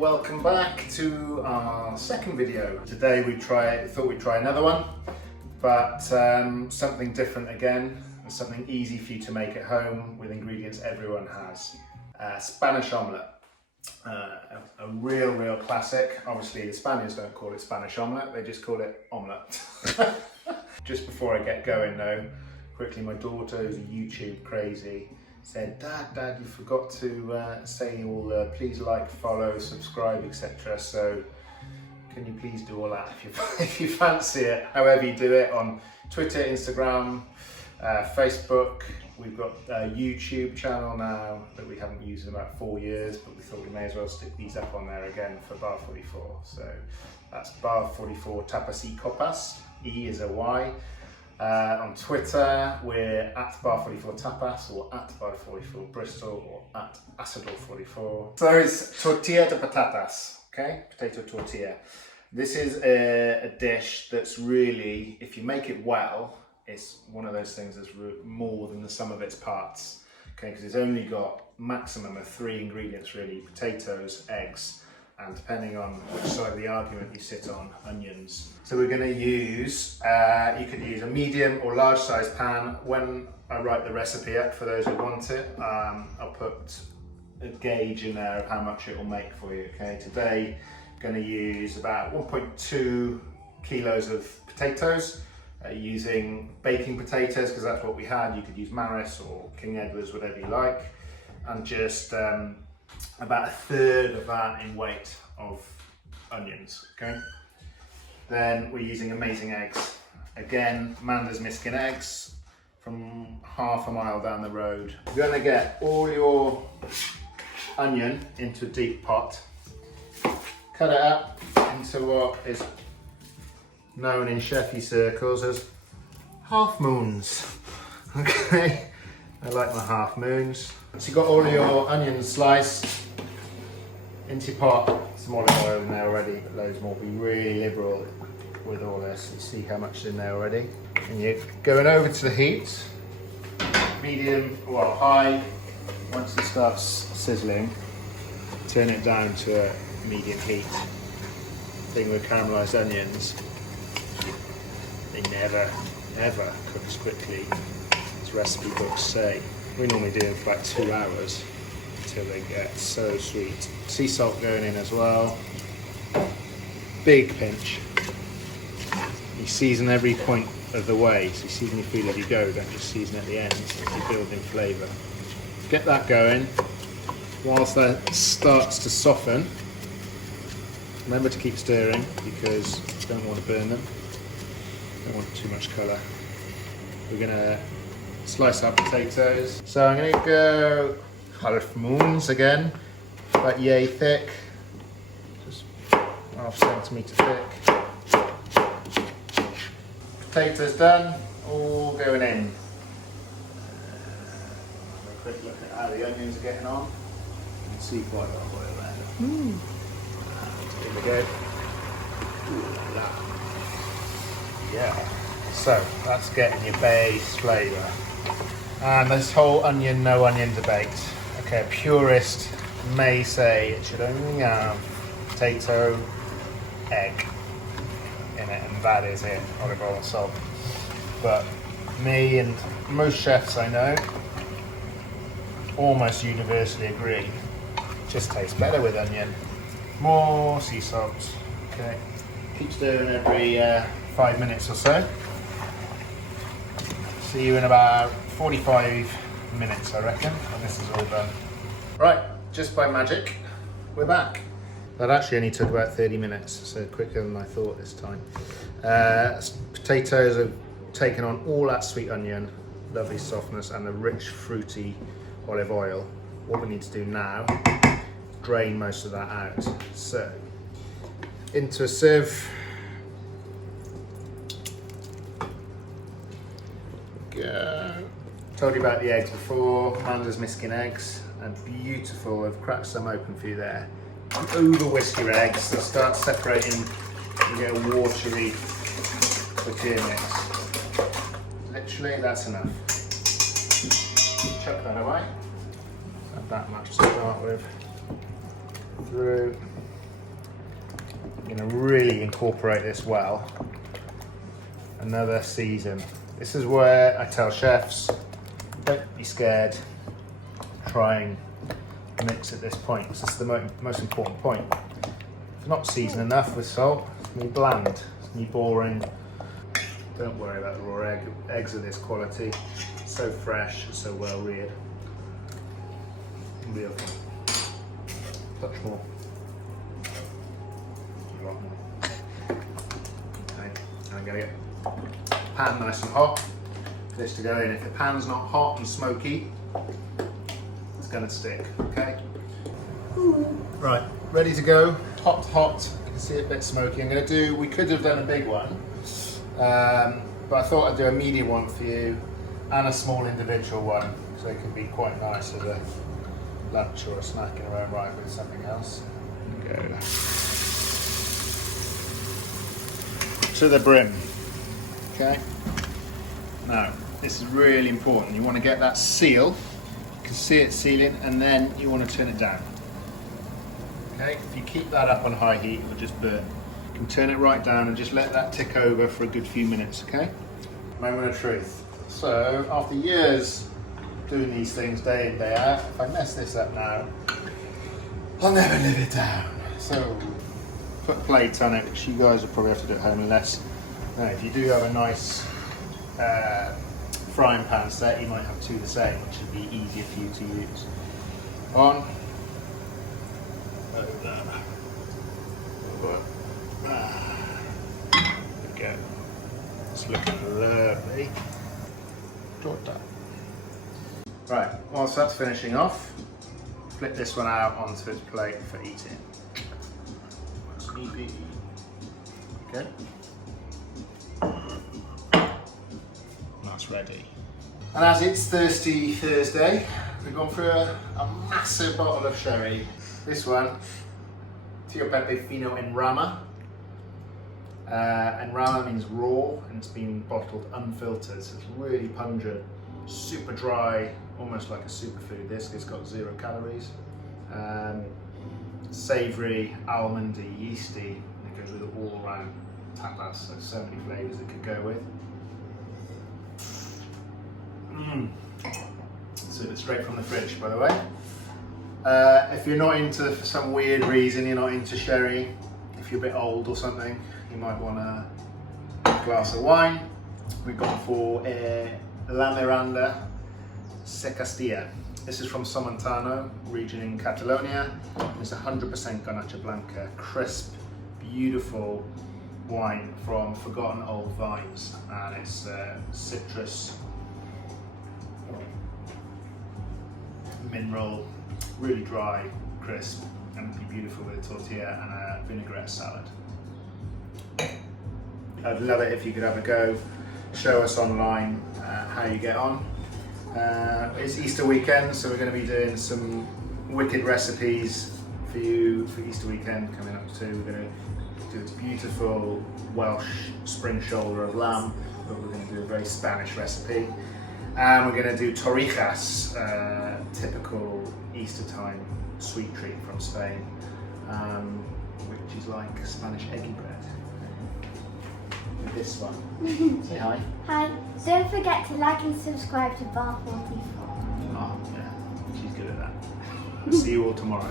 welcome back to our second video. Today thought we'd try another one, but something different again, and something easy for you to make at home with ingredients everyone has. Spanish omelette. A real classic. Obviously the Spaniards don't call it Spanish omelette, they just call it omelette. Just before I get going though, quickly, my daughter, who's a YouTube crazy, said, Dad, you forgot to say all the please like, follow, subscribe, etc. So can you please do all that if you fancy it, however you do it, on Twitter, Instagram, Facebook. We've got a YouTube channel now that we haven't used in about 4 years, but we thought we may as well stick these up on there again for Bar 44. So that's Bar 44 Tapas y Copas, E is a Y. On Twitter, we're at Bar 44 Tapas, or at Bar 44 Bristol, or at Asador 44. So it's tortilla de patatas, okay? Potato tortilla. This is a dish that's really, if you make it well, it's one of those things that's more than the sum of its parts, okay? Because it's only got maximum of 3 ingredients really: potatoes, eggs, and depending on which side of the argument you sit on, onions. So we're going to use, you could use a medium or large size pan. When I write the recipe up for those who want it, I'll put a gauge in there of how much it will make for you, okay? Today, I'm going to use about 1.2 kilos of potatoes, using baking potatoes because that's what we had. You could use Maris or King Edward's, whatever you like, and just about a third of that in weight of onions, okay? Then we're using amazing eggs. Again, Manda's Miskin eggs from half a mile down the road. You're gonna get all your onion into a deep pot, cut it up into what is known in chefy circles as half moons, okay? I like my half moons. So you've got all of your onions sliced into your pot, some olive oil in there already, but loads more. Be really liberal with all this. You see how much is in there already. And you're going over to the heat, medium, well, high. Once it starts sizzling, turn it down to a medium heat. Thing with caramelised onions, they never cook as quickly as recipe books say. We normally do it for about 2 hours until they get so sweet. Sea salt going in as well. Big pinch. You season every point of the way, so you season your food as you go, don't just season at the end, so you build in flavour. Get that going. Whilst that starts to soften, remember to keep stirring because you don't want to burn them. Don't want too much colour. We're going to slice our potatoes. So I'm going to go half moons again, about yay thick, just ½ centimetre thick. Potatoes done, all going in. Have a quick look at how the onions are getting on. You can see quite a lot of oil there. Here we go. Ooh, la. Yeah. So that's getting your base flavour. And this whole onion, no onion debate. Okay, a purist may say it should only have potato, egg in it, and that is it, olive oil and salt. But me and most chefs I know almost universally agree, it just tastes better with onion. More sea salt, okay. Keep stirring every 5 minutes or so. See you in about 45 minutes, I reckon, when this is all done. Right, just by magic, we're back. That actually only took about 30 minutes, so quicker than I thought this time. Potatoes have taken on all that sweet onion, lovely softness, and the rich, fruity olive oil. What we need to do now, drain most of that out. So, into a sieve. Go. Told you about the eggs before. Manda's Miskin eggs, and beautiful. I've cracked some open for you there. Over whisk your eggs, they'll start separating. You get a watery tortilla mix. Literally, that's enough. Chuck that away. Not that much to start with. Through. I'm going to really incorporate this well. Another season. This is where I tell chefs, don't be scared. Try and mix at this point. This is the most important point. If it's not seasoned enough with salt, it's going to be bland. It's going to be boring. Don't worry about the raw egg. Eggs are this quality. So fresh, so well reared. Beautiful. Touch more. A lot more. Okay, I'm going to get the pan nice and hot for this to go in. If the pan's not hot and smoky, it's going to stick, okay? Right, ready to go. Hot, hot. You can see it a bit smoky. We could have done a big one, but I thought I'd do a medium one for you and a small individual one, so it can be quite nice as a lunch or a snack in our own right with something else. Go to the brim. Okay. Now, this is really important. You want to get that seal. You can see it sealing, and then you want to turn it down. Okay. If you keep that up on high heat, it will just burn. You can turn it right down and just let that tick over for a good few minutes. Okay. Moment of truth. So, after years doing these things day in, day out, if I mess this up now, I'll never live it down. So, put plates on it, which you guys will probably have to do at home unless, if you do have a nice frying pan set, you might have two the same, which would be easier for you to use. On, over, there we go. It's looking lovely. Tortilla. Right, whilst that's finishing off, flip this one out onto its plate for eating. Sleepy. Okay. That's ready. And as it's Thirsty Thursday, we've gone through a massive bottle of sherry. This one, fino in Rama. And Rama means raw, and it's been bottled unfiltered, so it's really pungent, super dry, almost like a superfood. It's got 0 calories. Savoury, almondy, yeasty, and it goes with it all around tapas, so many flavours it could go with. So it's straight from the fridge, by the way. If you're not into, for some weird reason, you're not into sherry, if you're a bit old or something, you might want a glass of wine. We've gone for La Miranda Secastilla. This is from Somontano region in Catalonia. It's 100% Garnacha Blanca, crisp, beautiful wine from forgotten old vines, and it's citrus, mineral, really dry, crisp, and it'd be beautiful with a tortilla and a vinaigrette salad. I'd love it if you could have a go. Show us online how you get on. It's Easter weekend, so we're going to be doing some wicked recipes for you for Easter weekend coming up too. We're going to do this beautiful Welsh spring shoulder of lamb, but we're going to do a very Spanish recipe. And we're going to do torrijas, typical Easter time sweet treat from Spain, which is like Spanish eggy bread. With this one. Say hi. Hi. Don't forget to like and subscribe to Bar 44. Oh, yeah, she's good at that. See you all tomorrow.